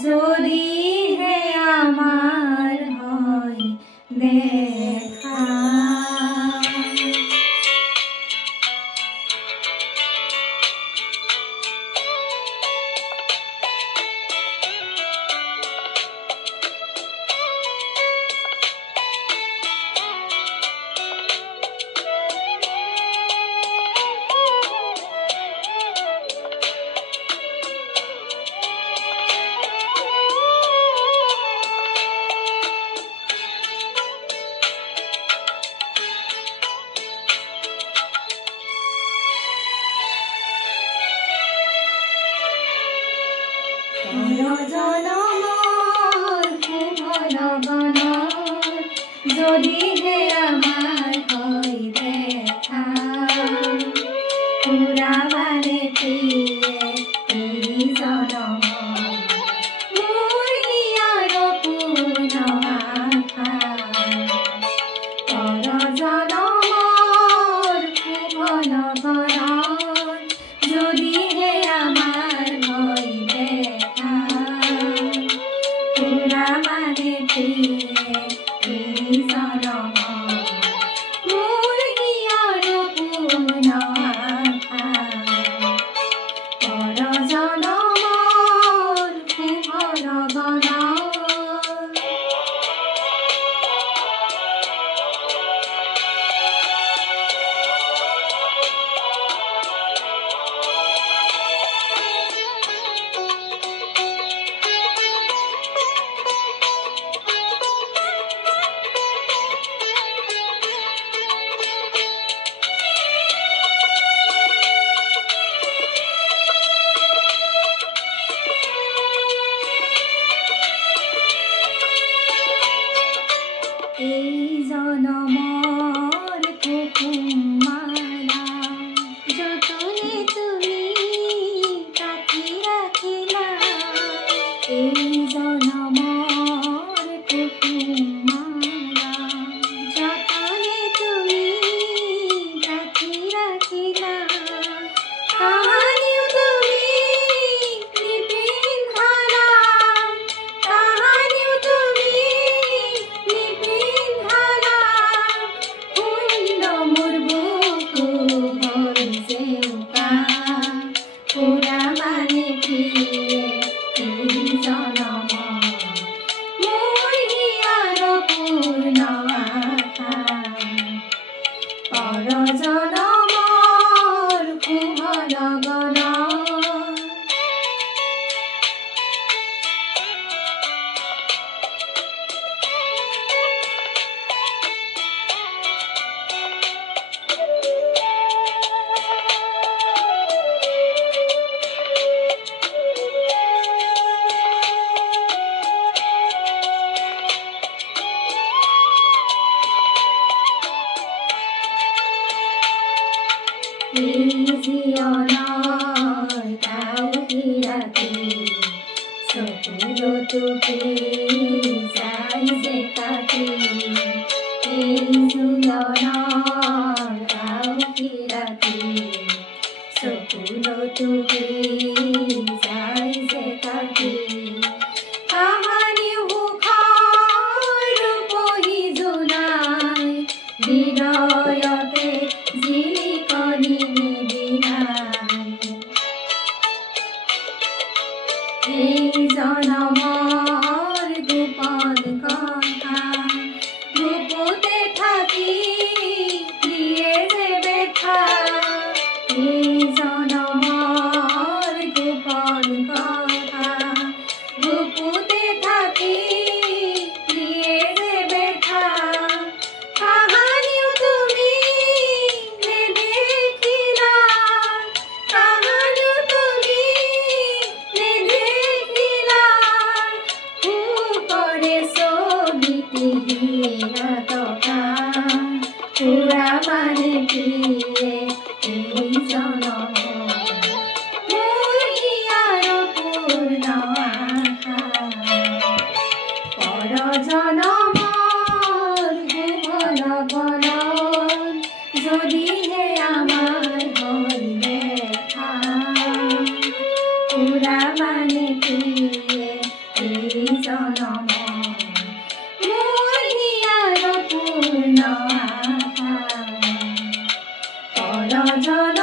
যদিহে আমাৰ হয় দেখা যদিহে আমাৰ হয় দেখা পুৰা মানে প্ৰিয়ে এই জনম মোৰ হিয়াৰ পূৰ্ণ আশা পৰ জনমৰ শুভ লগনত যদিহে আমাৰ হয় দেখা পুৰা মানে প্ৰিয়ে এই জনম মোৰ হিয়াৰ পূৰ্ণ আশা পৰ জনমৰ শুভ লগনত এই জনমৰ কুকুমালা যতনে তুমি কাটি ৰাখিলা এই জনমৰ কুকুমালা যতনে তুমি কাটি ৰাখিলা কাহানিও তুমি নিপিন্ধালা কাহানিও তুমি পুৰা মানে প্ৰিয়ে এই জনম মোৰ হিয়াৰ পূৰ্ণ আশা পৰ জনমৰ শুভ লগনত জীৱনৰ কাউৰী ৰাতি চকুলো টুকি যায় যে কাটি এই জীৱনৰ কাউৰী ৰাতি চকুলো টুকি যায় যে কাটি কাহানি সুখৰ ৰূপহী জোনাই হৃদয়তে জিলিকনি এই জনমৰ গোপন কথা গোপতে থাকি দিয়ে যে বেঠা এই জনমৰ গোপন কথা গোপতে থাকি দিয়ে যে বেঠা কাহানিও তুমি নেদেখিলা কাহানিও তুমি নেদেখিলা সুকৰে ছবিটি হীৰা টকা পুৰা মানে প্ৰিয়ে এই জনম মোৰ হিয়াৰ পূৰ্ণ আশা পৰ জনমৰ আমাৰ হ'ল দেখা পুৰা মানে কিয়ে এই জনম মোৰ হিয়াৰ পূৰ্ণ আশা